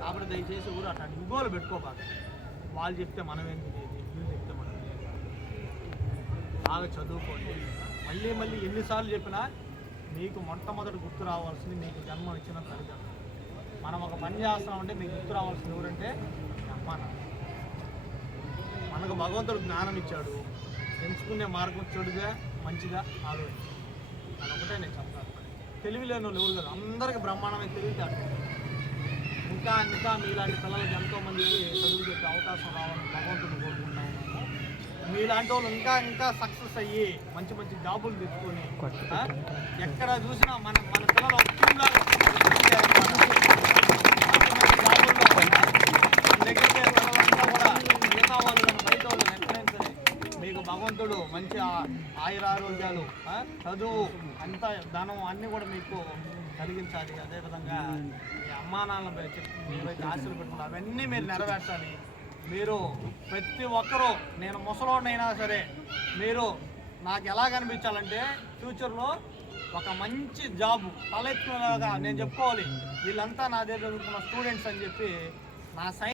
కాబట్టి దయచేసి ఊరు అట్లా ఇగోలు పెట్టుకోబాక. వాళ్ళు చెప్తే మనం ఏంటి, వీళ్ళు చెప్తే మనం ఏంటి. బాగా చదువుకోండి. మళ్ళీ మళ్ళీ ఎన్నిసార్లు చెప్పినా మీకు మొట్టమొదటి గుర్తు రావాల్సింది మీకు జన్మ ఇచ్చిన తల్లిదండ్రులు. మనం ఒక పని చేస్తామంటే మీకు గుర్తు రావాల్సింది ఎవరంటే అమ్మ నాన్న. మనకు భగవంతుడు జ్ఞానం ఇచ్చాడు, ఎంచుకునే మార్గం చెడుగా మంచిగా ఆలోచించాడు. అదొకటే నేను చెప్తాను. తెలివి లేని వాళ్ళు ఎవరు కదా, అందరికీ బ్రహ్మాండమైన తెలివితేటలు. ఇంకా ఇంకా మీలాంటి పిల్లలకి ఎంతోమందికి చదువు చెప్పే అవకాశం రావాలని భగవంతుడు కోరుకుంటా ఉన్నాము. మీలాంటి వాళ్ళు ఇంకా ఇంకా సక్సెస్ అయ్యి మంచి మంచి జాబులు తెచ్చుకొని ఎక్కడ చూసినా మన మన పిల్లలు ఒక టీమ్ లాగా దగ్గర పిల్లలంతా కూడా మిగతా వాళ్ళు కానీ బయట వాళ్ళు ఎక్కడైనా సరే మీకు భగవంతుడు మంచి ఆయురారోగ్యాలు, చదువు, అంతా ధనం అన్నీ కూడా మీకు కలిగించాలి. అదేవిధంగా మీ అమ్మా నాన్నలపై మీరైతే ఆశలు పెట్టుకుంటారు అవన్నీ మీరు నెరవేర్చాలి. మీరు ప్రతి ఒక్కరూ, నేను ముసలోడినైనా సరే, మీరు నాకు ఎలా కనిపించాలంటే ఫ్యూచర్లో ఒక మంచి జాబ్ తలెత్తులాగా నేను చెప్పుకోవాలి, వీళ్ళంతా నా దగ్గర చదువుకున్న స్టూడెంట్స్ అని చెప్పి నా